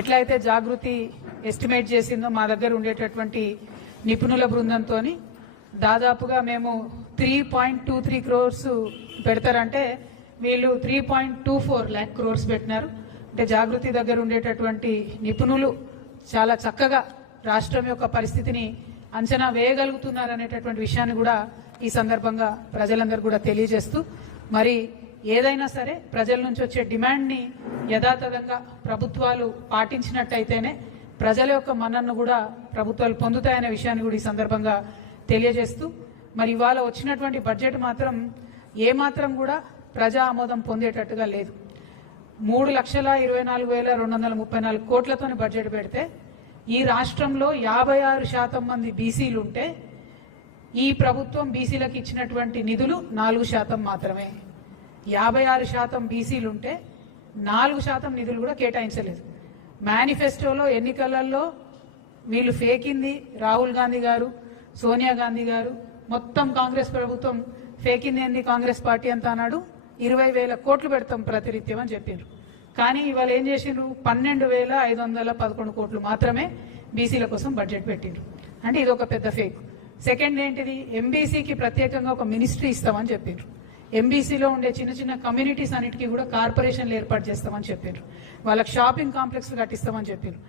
ఎట్లయితే జాగృతి ఎస్టిమేట్ చేసిందో మా దగ్గర ఉండేటటువంటి నిపుణుల బృందంతో దాదాపుగా మేము 3.23 crores పెడతారంటే వీళ్ళు 3.24 lakh crores పెట్టినారు. అంటే జాగృతి దగ్గర ఉండేటటువంటి నిపుణులు చాలా చక్కగా రాష్ట్రం యొక్క పరిస్థితిని అంచనా వేయగలుగుతున్నారు అనేటటువంటి విషయాన్ని కూడా ఈ సందర్భంగా ప్రజలందరూ కూడా తెలియజేస్తూ, మరి ఏదైనా సరే ప్రజల నుంచి వచ్చే డిమాండ్ని యథాతథంగా ప్రభుత్వాలు పాటించినట్టయితేనే ప్రజల యొక్క మన్ననను కూడా ప్రభుత్వాలు పొందుతాయనే విషయాన్ని కూడా ఈ సందర్భంగా తెలియజేస్తూ, మరి ఇవాళ వచ్చినటువంటి బడ్జెట్ మాత్రం ఏమాత్రం కూడా ప్రజా ఆమోదం పొందేటట్టుగా లేదు. 3,24,234 కోట్లతోని బడ్జెట్ పెడితే ఈ రాష్ట్రంలో 56% మంది బీసీలు ఉంటే ఈ ప్రభుత్వం బీసీలకు ఇచ్చినటువంటి నిధులు 4% మాత్రమే. 56% బీసీలు ఉంటే 4% నిధులు కూడా కేటాయించలేదు. మేనిఫెస్టోలో ఎన్నికలలో వీళ్ళు ఫేకింది రాహుల్ గాంధీ గారు, సోనియా గాంధీ గారు, మొత్తం కాంగ్రెస్ ప్రభుత్వం ఫేకింది ఏంది కాంగ్రెస్ పార్టీ అంతా అన్నాడు. 20,000 కోట్లు పెడతాం ప్రతినిత్యం అని చెప్పిండ్రు. కానీ ఇవాళ ఏం చేసిండ్రు? 12,511 కోట్లు మాత్రమే బీసీల కోసం బడ్జెట్ పెట్టిండ్రు. అంటే ఇది ఒక పెద్ద ఫేక్. సెకండ్ ఏంటిది? ఎంబీసీకి ప్రత్యేకంగా ఒక మినిస్ట్రీ ఇస్తామని చెప్పిండ్రు. ఎంబీసీలో ఉండే చిన్న చిన్న కమ్యూనిటీస్ అన్నిటికీ కూడా కార్పొరేషన్లు ఏర్పాటు చేస్తామని చెప్పిండ్రు. వాళ్ళకి షాపింగ్ కాంప్లెక్స్లు కట్టిస్తామని చెప్పిండ్రు.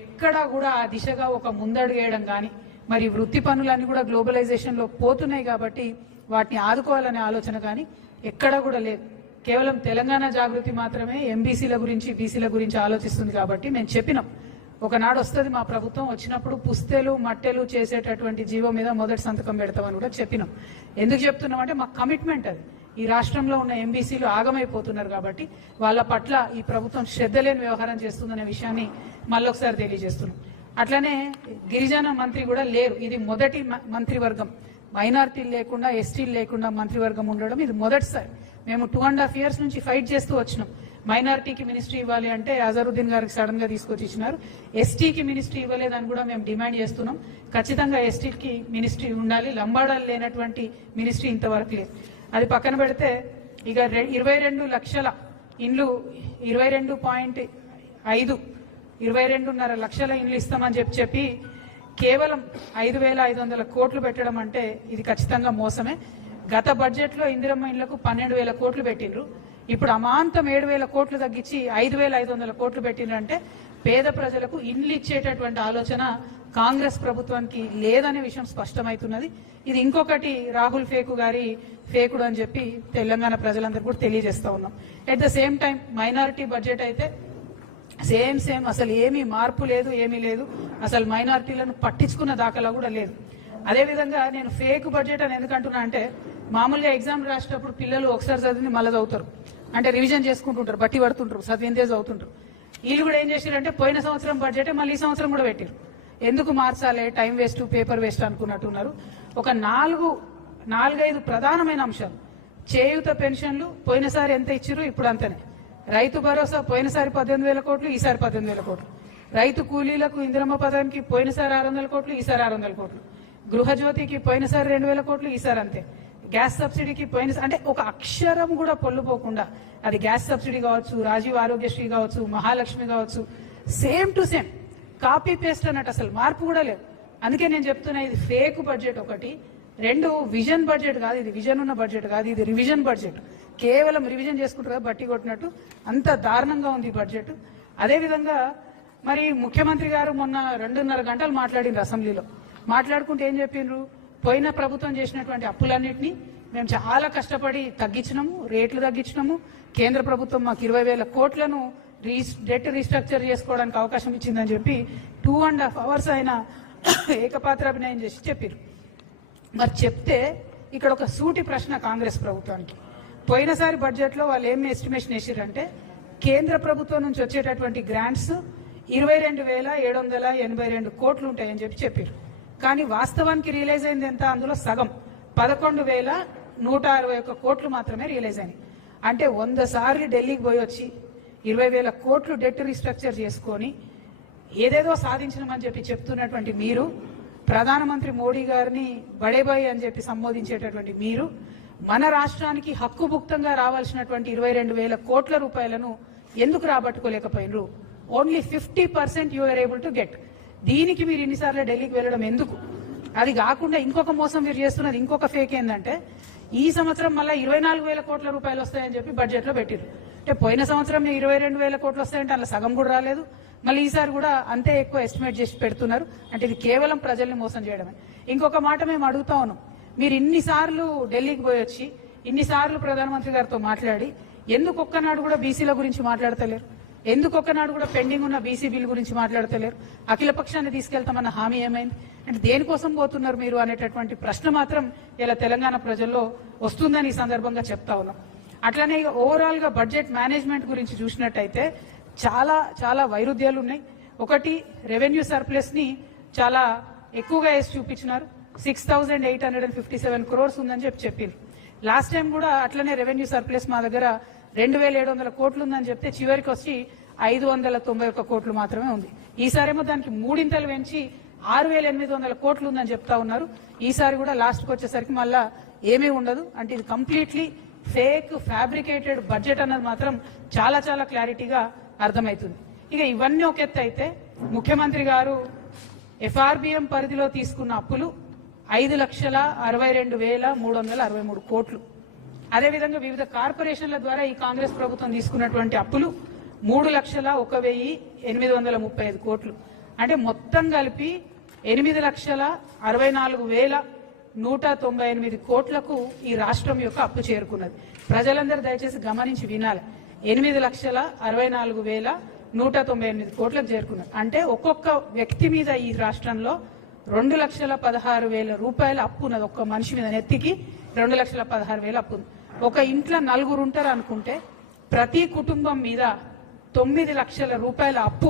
ఎక్కడా కూడా ఆ దిశగా ఒక ముందడుగు వేయడం కానీ, మరి వృత్తి పనులన్నీ కూడా గ్లోబలైజేషన్లో పోతున్నాయి కాబట్టి వాటిని ఆదుకోవాలనే ఆలోచన కానీ ఎక్కడా కూడా లేదు. కేవలం తెలంగాణ జాగృతి మాత్రమే ఎంబీసీల గురించి బీసీల గురించి ఆలోచిస్తుంది. కాబట్టి మేము చెప్పినాం, ఒకనాడు వస్తుంది మా ప్రభుత్వం, వచ్చినప్పుడు పుస్తెలు మట్టెలు చేసేటటువంటి జీవో మీద మొదటి సంతకం పెడతామని కూడా చెప్పినాం. ఎందుకు చెప్తున్నాం అంటే మా కమిట్మెంట్ అది. ఈ రాష్ట్రంలో ఉన్న ఎంబీసీలు ఆగమైపోతున్నారు కాబట్టి వాళ్ళ పట్ల ఈ ప్రభుత్వం శ్రద్ధ లేని వ్యవహారం చేస్తుందనే విషయాన్ని మళ్ళొకసారి తెలియజేస్తున్నాం. అట్లనే గిరిజన మంత్రి కూడా లేరు. ఇది మొదటి మంత్రివర్గం. మైనారిటీలు లేకుండా, ఎస్టీలు లేకుండా మంత్రివర్గం ఉండడం ఇది మొదటిసారి. మేము 2.5 years నుంచి ఫైట్ చేస్తూ వచ్చినాం. మైనారిటీకి మినిస్ట్రీ ఇవ్వాలి అంటే అజరుద్దీన్ గారికి సడన్ గా తీసుకొచ్చి ఇచ్చినారు. ఎస్టీకి మినిస్ట్రీ ఇవ్వలేదని కూడా మేము డిమాండ్ చేస్తున్నాం. ఖచ్చితంగా ఎస్టీకి మినిస్ట్రీ ఉండాలి. లంబాడాలు లేనటువంటి మినిస్ట్రీ ఇంతవరకు లేదు. అది పక్కన పెడితే ఇక 22 లక్షల ఇండ్లు 22.5 లక్షల ఇండ్లు ఇస్తామని చెప్పి కేవలం 5,500 కోట్లు పెట్టడం అంటే ఇది ఖచ్చితంగా మోసమే. గత బడ్జెట్లో ఇందిరమ్మ ఇండ్లకు 12,000 కోట్లు పెట్టిండ్రు. ఇప్పుడు అమాంతం 7,000 కోట్లు తగ్గించి 5,500 కోట్లు పెట్టిండ్రంటే పేద ప్రజలకు ఇండ్లు ఇచ్చేటటువంటి ఆలోచన కాంగ్రెస్ ప్రభుత్వానికి లేదనే విషయం స్పష్టమవుతున్నది. ఇది ఇంకొకటి రాహుల్ ఫేకుడు అని చెప్పి తెలంగాణ ప్రజలందరూ కూడా తెలియజేస్తా ఉన్నాం. At the same time minority budget అయితే సేమ్ అసలు ఏమీ మార్పు లేదు, ఏమీ లేదు. అసలు మైనారిటీలను పట్టించుకున్న దాఖలా కూడా లేదు. అదేవిధంగా నేను ఫేక్ బడ్జెట్ అని ఎందుకంటున్నా అంటే, మామూలుగా ఎగ్జామ్ రాసేటప్పుడు పిల్లలు ఒకసారి చదివి మళ్ళీ చదువుతారు, అంటే రివిజన్ చేసుకుంటుంటారు, బట్టి పడుతుంటారు, చదివిందే చదువుతుంటారు. వీళ్ళు కూడా ఏం చేశారంటే పోయిన సంవత్సరం బడ్జెటే మళ్ళీ ఈ సంవత్సరం కూడా పెట్టారు. ఎందుకు మార్చాలి, టైం వేస్ట్, పేపర్ వేస్ట్ అనుకున్నట్టున్నారు. ఒక 4-5 ప్రధానమైన అంశాలు. చేయూత పెన్షన్లు పోయినసారి ఎంత ఇచ్చిరు, ఇప్పుడు అంతనే. రైతు భరోసా పోయినసారి 18,000 కోట్లు, ఈసారి 18,000 కోట్లు. రైతు కూలీలకు ఇందిరమ్మ పథకానికి పోయినసారి 600 కోట్లు, ఈసారి 600 కోట్లు. గృహజ్యోతికి పోయినసారి 2,000 కోట్లు, ఈసారి అంతే. గ్యాస్ సబ్సిడీకి అంటే ఒక అక్షరం కూడా పొల్లుపోకుండా, అది గ్యాస్ సబ్సిడీ కావచ్చు, రాజీవ్ ఆరోగ్యశ్రీ కావచ్చు, మహాలక్ష్మి కావచ్చు, same to same copy paste అన్నట్టు, అసలు మార్పు కూడా లేదు. అందుకే నేను చెప్తున్నా ఇది ఫేక్ బడ్జెట్ ఒకటి. 2 విజన్ బడ్జెట్ కాదు, ఇది విజన్ ఉన్న బడ్జెట్ కాదు, ఇది రివిజన్ బడ్జెట్. కేవలం రివిజన్ చేసుకుంటారు, బట్టి కొట్టినట్టు. అంత దారుణంగా ఉంది బడ్జెట్. అదేవిధంగా మరి ముఖ్యమంత్రి గారు మొన్న 2.5 గంటలు మాట్లాడిండ్రు అసెంబ్లీలో. మాట్లాడుకుంటే ఏం చెప్పిండ్రు? పోయిన ప్రభుత్వం చేసినటువంటి అప్పులన్నింటినీ మేము చాలా కష్టపడి తగ్గించినాము, రేట్లు తగ్గించినాము. కేంద్ర ప్రభుత్వం మాకు 20,000 కోట్లను డెట్ రీస్ట్రక్చర్ చేసుకోవడానికి అవకాశం ఇచ్చిందని చెప్పి 2.5 hours ఆయన ఏకపాత్రాభినయం చేసి చెప్పారు. మరి చెప్తే ఇక్కడ ఒక సూటి ప్రశ్న కాంగ్రెస్ ప్రభుత్వానికి. పోయినసారి బడ్జెట్లో వాళ్ళు ఏం ఎస్టిమేషన్ వేసారంటే కేంద్ర ప్రభుత్వం నుంచి వచ్చేటటువంటి గ్రాంట్స్ 22,782 కోట్లు ఉంటాయని చెప్పారు. కానీ వాస్తవానికి రియలైజ్ అయింది ఎంత? అందులో సగం 11,161 కోట్లు మాత్రమే రియలైజ్ అయినాయి. అంటే 100 సార్లు ఢిల్లీకి పోయి వచ్చి 20,000 కోట్లు డెట్ రీస్ట్రక్చర్ చేసుకొని ఏదేదో సాధించమని చెప్పి చెప్తున్నటువంటి మీరు, ప్రధానమంత్రి మోడీ గారిని బడేబాయి అని చెప్పి సంబోధించేటటువంటి మీరు, మన రాష్ట్రానికి హక్కుభుక్తంగా రావాల్సినటువంటి 22,000 కోట్ల రూపాయలను ఎందుకు రాబట్టుకోలేకపోయినరు? Only 50% you are able to get. దీనికి మీరు ఇన్నిసార్లు ఢిల్లీకి వెళ్ళడం ఎందుకు? అది కాకుండా ఇంకొక మోసం మీరు చేస్తున్నది, ఇంకొక ఫేక్ ఏంటంటే ఈ సంవత్సరం మళ్ళీ 24,000 కోట్ల రూపాయలు వస్తాయని చెప్పి బడ్జెట్లో పెట్టారు. అంటే పోయిన సంవత్సరం 22,000 కోట్లు వస్తాయంటే అలా సగం కూడా రాలేదు. మళ్ళీ ఈసారి కూడా అంతే ఎక్కువ ఎస్టిమేట్ చేసి పెడుతున్నారు. అంటే ఇది కేవలం ప్రజల్ని మోసం చేయడమే. ఇంకొక మాట మేము అడుగుతా ఉన్నాం, మీరు ఇన్నిసార్లు ఢిల్లీకి పోయి వచ్చి ఇన్నిసార్లు ప్రధానమంత్రి గారితో మాట్లాడి ఎందుకు ఒక్కనాడు కూడా బీసీల గురించి మాట్లాడతలేరు? ఎందుకు ఒక్కనాడు కూడా పెండింగ్ ఉన్న బీసీ బిల్ గురించి మాట్లాడతలేరు? అఖిల పక్షాన్ని తీసుకెళ్తామన్న హామీ ఏమైంది? అంటే దేనికోసం పోతున్నారు మీరు అనేటటువంటి ప్రశ్న మాత్రం ఇలా తెలంగాణ ప్రజల్లో వస్తుందని ఈ సందర్భంగా చెప్తా ఉన్నాం. అట్లనే ఓవరాల్ గా బడ్జెట్ మేనేజ్మెంట్ గురించి చూసినట్టయితే చాలా చాలా వైరుధ్యాలు ఉన్నాయి. ఒకటి, రెవెన్యూ సర్ప్లస్ ని చాలా ఎక్కువగా వేసి చూపించినారు. 6,857 crores ఉందని చెప్పింది. లాస్ట్ టైం కూడా అట్లనే రెవెన్యూ సర్ప్లస్ మా దగ్గర 2,700 కోట్లు ఉందని చెప్తే చివరికి వచ్చి 591 కోట్లు మాత్రమే ఉంది. ఈసారేమో దానికి మూడింతలు పెంచి 6,800 కోట్లు ఉందని చెప్తా ఉన్నారు. ఈసారి కూడా లాస్ట్కి వచ్చేసరికి మళ్ళా ఏమీ ఉండదు. అంటే ఇది కంప్లీట్లీ ఫేక్ ఫ్యాబ్రికేటెడ్ బడ్జెట్ అన్నది మాత్రం చాలా చాలా క్లారిటీగా అర్థమవుతుంది. ఇక ఇవన్నీ ఒక ఎత్తు అయితే ముఖ్యమంత్రి గారు ఎఫ్ఆర్బిఎం పరిధిలో తీసుకున్న అప్పులు 5,62,363 కోట్లు. అదేవిధంగా వివిధ కార్పొరేషన్ల ద్వారా ఈ కాంగ్రెస్ ప్రభుత్వం తీసుకున్నటువంటి అప్పులు 3,01,835 కోట్లు. అంటే మొత్తం కలిపి 8,64,198 కోట్లకు ఈ రాష్ట్రం యొక్క అప్పు చేరుకున్నది. ప్రజలందరూ దయచేసి గమనించి వినాలి. 8,64,198 కోట్లకు చేరుకున్నది. అంటే ఒక్కొక్క వ్యక్తి మీద ఈ రాష్ట్రంలో 2,16,000 రూపాయల అప్పు ఉన్నది. ఒక్క మనిషి మీద నెత్తికి 2,16,000 అప్పు ఉంది. ఒక ఇంట్లో 4 ఉంటారు అనుకుంటే ప్రతి కుటుంబం మీద 9 లక్షల రూపాయల అప్పు